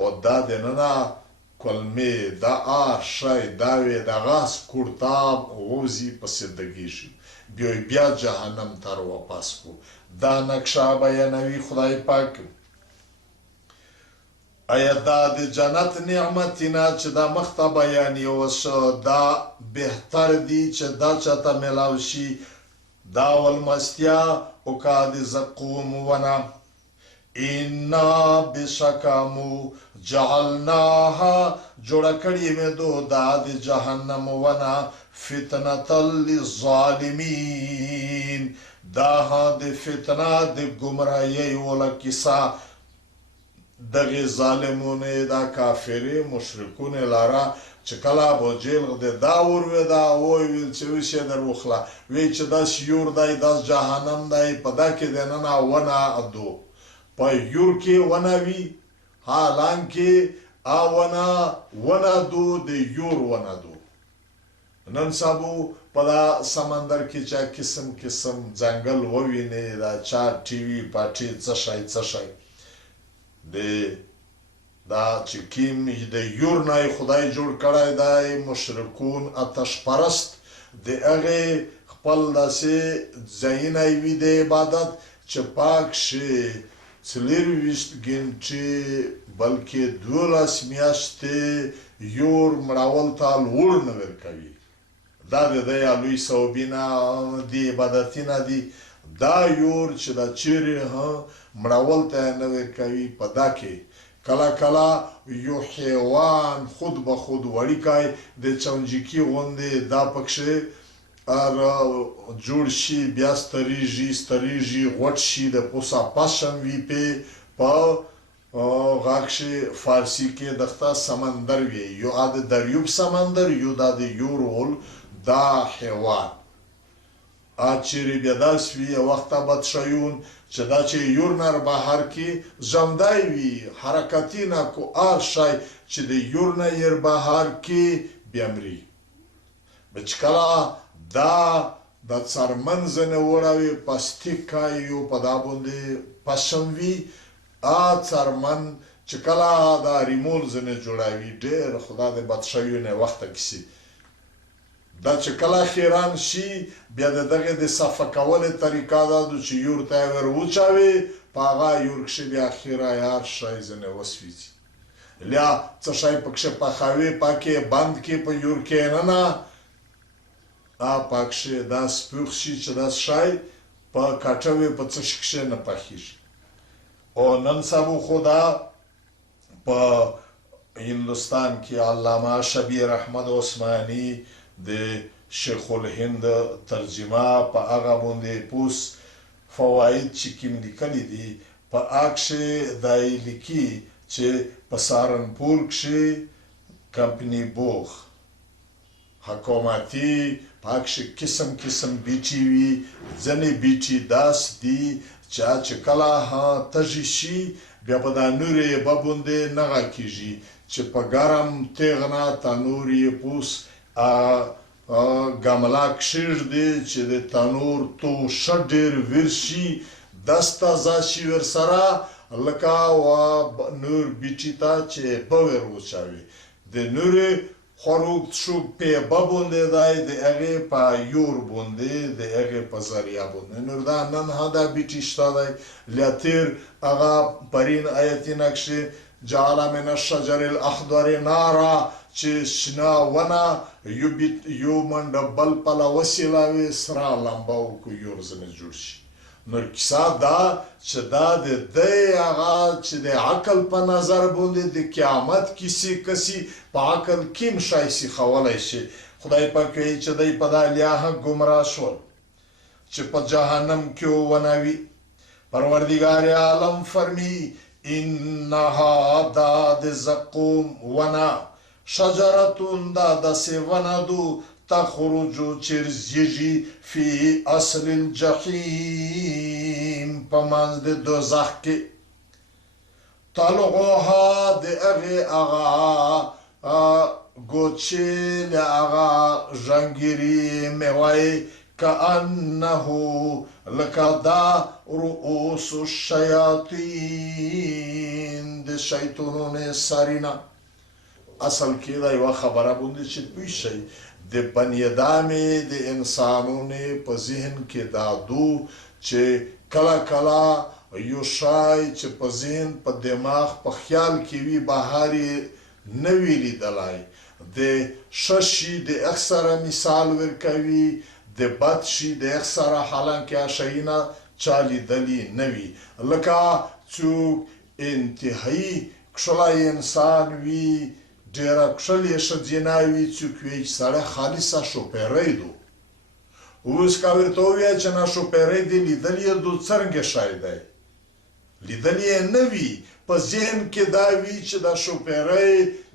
او دا دننه کلمې دا شی دا وي دغه سکورتاب ووځي پسې دګېږي بیا جهنم ته واپس کړو دا نقشه بیانوي خدای پاک آیا دا د جنت نعمتونه چې دا مخته بیانې وشو دا بهتر دي چې دا چاته میلاو شي دا ولمستیا او کا د زقوم ونه انا بشکامو جعلناها جوړه کړې مې دو دا د جهنم ونه فتنة للظالمین دا د فتنه د ګمراهۍ وله کیسه دغې ظالمونې دا کافرې مشرکونې لاره چې کله ابوجهل د دا ورېده وویل چې اوس یې در وخله وی چې داس یور دی داس جهنم دی په دا کې دننه ونه دو په یور کې ونه وي حالانکې ونه دو د یور ونه دو نن سبو په دا سمندر کې چا قسم قسم ځنګل ووینې دا چا ټي وي پاټي څه شی دا چې کیم د یور نه خدای جوړ کړی دی مشرکون آتش پرست د هغې خپل داسې ځایونه یې وي د عبادت چې پاک شي 24 ګنټې بلکې 12 میاشتې یور مړول ته لوړ نه ورکوي دا د دی لوی صوبینه دي عبادتونه دي دا یور چې دا چیرې مړول ته نه ورکوي په دا کې کله یو حیوان خود به خود وړیکی د چونجیکي غوندې دا پکښې جوړ شي بیا ستریږي غوټ شي د پوسه پشم وي پې په غاښ کښې فارسي کې دغته سمندر وي یو د دریوب سمندر یو دا د یورول دا حیوان چیرې بیا داسې وي یو وخته بدشیون چې دا چې یور نه بهر کې ژوندی وي حرکتي نه کو هر شی چې د یور نه یې بهر کې بیا مري چې کله دا د څرمن ځینې وړوي پلاستیک یو په دا باندې پشم وي څرمن چې کله دا ریمول ځینې جوړوي ډېر خدا د بدشیونه وخته کیسي دا چې کله خیران شي بیا د دغې د صفه کولې طریقه دا ده چې یور ته یې ور وچوي په هغه یور کښې بیا اخره یې هر شی ځینې وسوځي لیا څه شی پکښې پخوي پاکې بند کې په یور کې ننه پکښې داسې پوخ شي چې داسې شی په کاټه وي په څه شي نه پخېږي. او نن سبا خو دا په هندوستان کې علامه شبیر احمد عثماني د شیخ الهند ترجمه په هغه باندې پوس فواید چې کوم لیکلي دي په هغه کښې دا یې لیکي چې په سهارنپور کښې کمپني بوغ حکومتي په هغه کښې قسم قسم بیټي وي. ځینې بیټي داسې دي چې کله تږي شي بیا په دا نور یې به باندې نغه کېږي چې په ګرم تیغ نه تنور یې پوس ګمله کښېږدي چې د تنور توشه ډېر ویر شي دست تازه شي ورسره لکه نور بیټي ته چې به ور وچوي د نورې خوراک شوک په باندې دی د هغې په یور باندې د هغې په ذریعه باندې نور دا نن دا بیټي شته دی لیاتیر هغه پرین آیتینه کښې جعل من الشجر الاخضر نارا چې شنه ونه یو منډه بل پله وسیلاوي سره لمبه وکړو یور ځنې جوړ شي. نور کیسه دا چې دا د دی هغه چې د عقل په نظر باندې د قیامت کیسې کسي په عقل کې هم شی سیخولی شي. خدای پاک وایي چې دی په دا لیاهه ګمراه شول چې په جهنم کې ونوي. پروردګار عالم فرمی انها دا د زقوم ونه شجرتون دا داسې ونه دو تخرج چرزیجی فی اصل الجحیم په منځ د دوزخ کې طلعها د هغې هغه ګوچې د هغه ژنګیري میوه کأنه لکه دا رؤوس الشیاطین د شیطانونو سرونه. اصل کې دا یوه خبره باندې چې پوه شئ د بني ادمې د انسانونو په ذهن کې دا دو چې کله کله یو شی چې په ذهن په دماغ په خیال کې وي بهر یې نه وي لیدلی د ښه شي د اکثره مثال ورکوي د بد شي د اکثره حالانکې شیونه چا لیدلي نه وي. لکه څوک انتهایي کښلی انسان وي ډېره کښلې ښځینه وي څوک وایي چې سړی خالصه شوپیری دو. اوس که ورته ووایه چې نه شوپیری دې لیدلی یې دو څرنګه شی دی لیدلی یې نه وي په ذهن کې دا وي چې دا شوپیری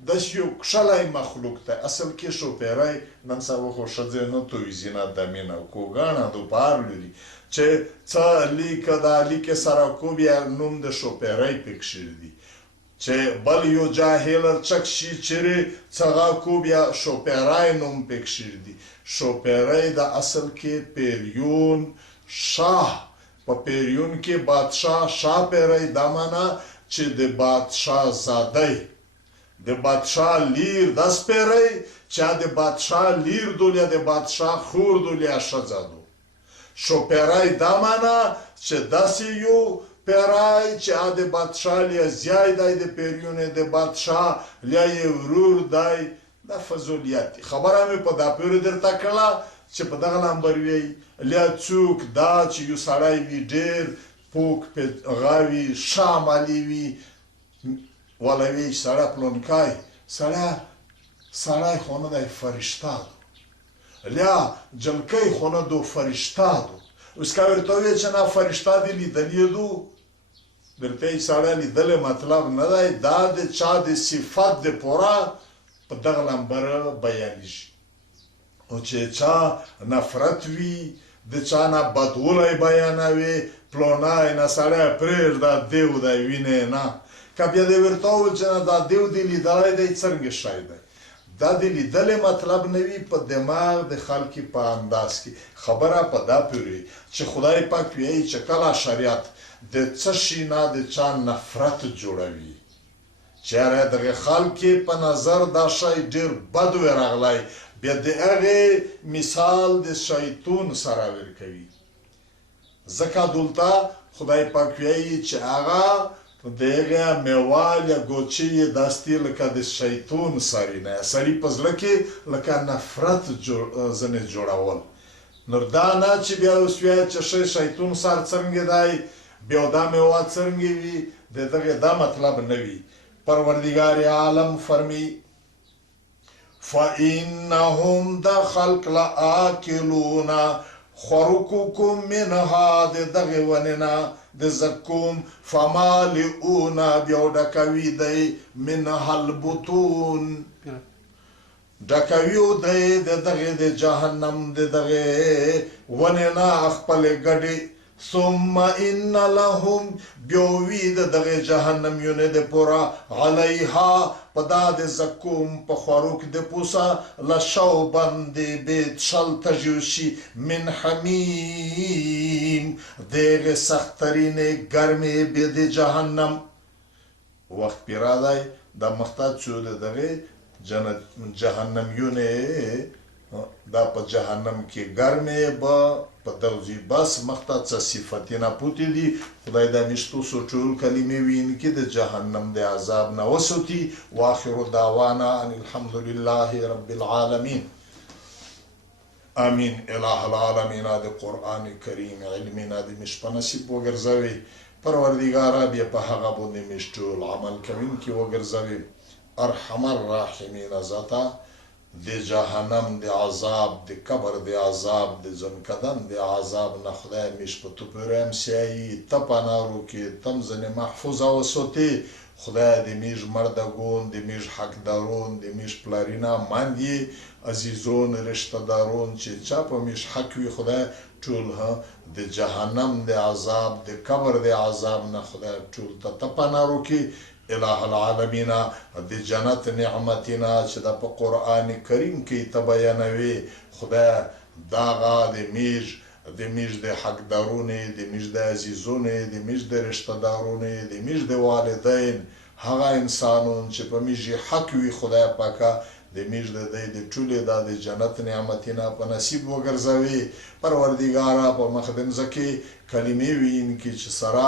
داسې یو کښلی مخلوق دی. اصل کې شوپیری نن سبا خو ښځې نه تویي زینت د مینه کوګاڼه دو په هر لوري چې څه لیکه دا لیکې سره کو بیا نوم د شوپیری پکښې دي چې بل یو جاهل چک شي چیرې څغه کو بیا شوپیری نوم پکښې دي. شوپیری د اصل کې پیریون شاه په پیریون کې بادشاه شاه پیری دا معنا چې د بادشاه زاده د بادشاه لیر داس پیری چې د بادشاه لیر دو یا د بادشاه خور دو یا ښځه دو. شوپیری دا معنا چې داسې یو پیرای چې د بادشاه لیا زیای دی د پیریون د بادشاه لیا یې ورور دی دا فضولیت دی. خبره مې په دا پورې درته کړله چې په دغه نمبر وی لیا څوک دا چې یو سړی وي ډېر پوک غاوي ښه عملي وي ولی وی سړی پلونکی سړی خو نه دی فرشته دو لیا جلکی خو نه دو فرشته دو. اوس که ورته ووایې چې نه فرشته دې لیدلي دو درته یې سړی لیدلی مطلب نه دی دا د چا د صفت د پوره په دغه نمبر بیانېږي. او چې چا نفرت وي د چا نه بدولی بیانوي پلونی نه سړی پرېږده دیو دی وینې نه. که بیا دې ورته وویل چې نه دا دیو دې لیدلی دی څرنګه شی دی دا د لیدلې مطلب نه وي په دماغ د خلکې په انداز کې. خبره په دا پورې چې خدای پاک وایي چې کله شریعت د څه شي نه د چا نفرت جوړوي چېرې دغه خلکې په نظر دا شی ډېر بد وی راغلی بیا د هغې مثال د شیطون سره ورکوي. ځکه دلته خدای پاک وایي چې هغه د هغې میوه یا ګوچې یې داسې لکه د شیطون سرینه سړي په زړه کې لکه نفرت ځینې جوړول نو دا نه چې بیا اوس وایه چې ښه شیطون سر څرنګې دی بیا دا میوه څرنګې وي د دغې دا مطلب نه وي. پروردگار عالم فرمی فَإِنَّهُمْ د خلق لآکلون خورکوکم منها د دغې ونې د زکوم فمالئون بیا ډکوي دی منها البطون ډکوي دی د دغې د جهنم د دغې ونې نه خپلې ګډې ثم ان لهم بیا وي د دغې جهنم یونې د پوره علیها په دا د زکوم په خوړو کې د پوسه لشوبن د بېڅښل تجویز شي من حمیم د هغې سختترینې ګرمې بې د جهنم وخت پې راغی دا محتاج شو د دغې جهنم یونې دا په جهنم کې ګرمې به په دوزی بس مخته څه صفتونه پوتې دي خدای دا میشتو سو ټول کلمې وینکي د جهنم د عذاب نه وسوتي. واخر دعوانا ان الحمد لله رب العالمین. امین. اله العالمین د قرآن کریم علمینا د میش په نصیب وګرځوي. پروردګاره بیا په هغه باندې میش ټول عمل کوونکي وګرځوي. ارحم الراحمین ذاته د جهنم د عذاب د قبر د عذاب د زنکدن د عذاب نه خدای میش په تو پورې امسیایي ته پناه وکړي تم ځنې محفوظه وساتي. خدای د میش مردگون د میش حقدارون د میش پلارینه مندي عزیزون رشته دارون چې چا په میش حق وي خدای ټول د جهنم د عذاب د قبر د عذاب نه خدای ټول ته پناه وکړي. اله العالمین د جنت نعمتنا چې دا په قرآن کریم کې ته بیانوي خدای داغه د میش د حقدارونې د میش د عزیزونې د میش د رشته دارونې د میش د والدین هغه انسانون چې په میش حق وي خدای پاکه د میش د دی د ټولې دا د جنت نعمتنا په نصیب وګرځوي. پروردګاره په مخدمزه کې کلمې وینکي چې سره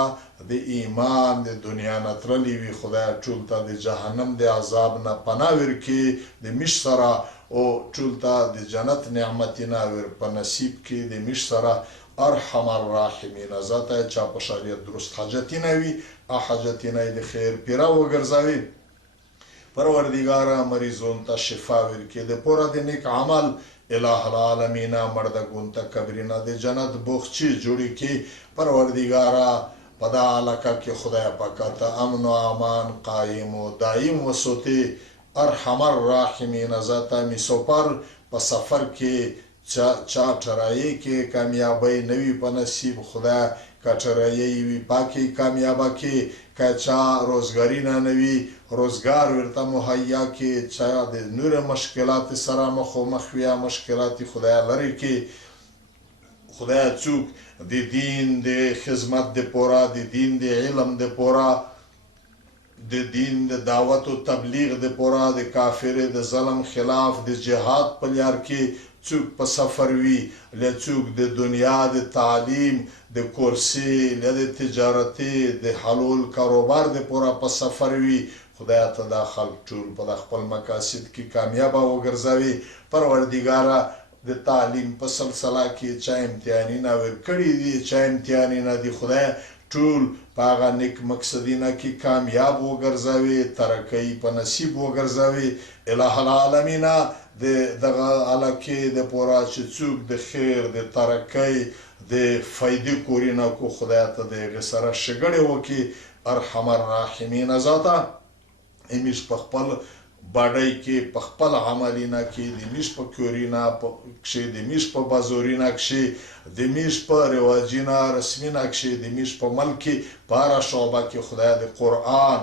د ایمان د دنیا نه تللي وي خدای ټول ته د جهنم د عذاب نه پناه ورکړي. د میش سره او ټول ته د جنت نعمتنا ور په نصیب کې د میش سره ارحم الراحمین ذاته چا په شریعت درست حاجتونه وي حاجتونه د خیر پیرا وګرځوي. پروردگاره مریضون ته شفا ورکړي د پوره د نیک عمل اله العالمین مردگون ته قبرینه د جنت بخچی جوړی کی. پروردگاره په دا علاقه کې خدای پاک ته امن و امان قایم و دایم وسوتی. ارحم الراحمین ذاته می سفر په سفر کې چا ټرایي کې کامیابی نوی په نصیب خدای کټرایي وي پاکي کامیابه کې که چا روزګاری نه نوي روزګار ورته مهیا کې چا د نور مشکلات سره مخ وي مشکلات خدای لري کې خدای څوک د دین د خدمت د پورا د دین د علم د پورا د دین د دعوت او تبلیغ د پورا د کافر د ظلم خلاف د جهاد په لار کې څوک په سفر وي له څوک د دنیا د تعلیم د کورسي له د تجارتي د حلول کاروبار د پورا په سفر وي خدای ته دا خلق ټول په خپل مقاصد کې کامیاب وګرځوي. پروردګاره د تعلیم په سلسله کې چا امتحانونه ورکړي دي چا امتحانونه دي خدای ټول په هغه نیک مقصدینه کې کامیاب وګرځوي ترقی په نصیب وګرځوي. اله العالمین دغه علاقې د پورا چې څوک د خیر د ترقی د فایدې کورینه کو خدای ته د هغې سره ښېګړې وکړي. ارحم الراحمین ذاته امیش په خپل باډۍ کې په خپل عملینه کې د میش په کورینه کښې د میش په بازورینه کښې د میش په رواجینه رسمینه کښې د میش په ملک کې په هره شعبه کې خدای د قرآن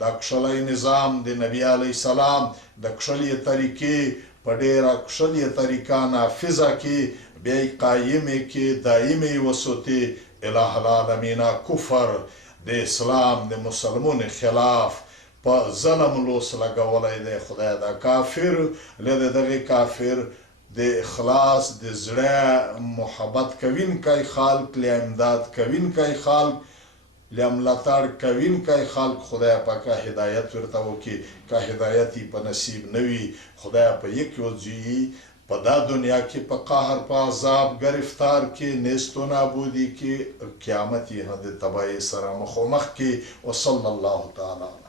د کښلی نظام د نبي علیه السلام د کښلې طریقې په ډېره کښلې طریقه نافظه کې بیا یې قایمې کې دایمې وسوتې. اله العالمین کفر د اسلام د مسلمون خلاف په ظلم لوس لګولی دی خدای دا کافر له دغې کافر د اخلاص د زړه محبت کوونکی خلق له امداد کوونکی خلق له ملاتړ کوونکی خلق خدای پاکه هدایت ورته وکړي. که هدایت یې په نصیب نه وي خدای په یک وځي په دا دنیا کې په قهر په عذاب گرفتار کې نیست و نابودی کې قیامت یې د تباہی سره مخامخ کې. وصلی الله تعالی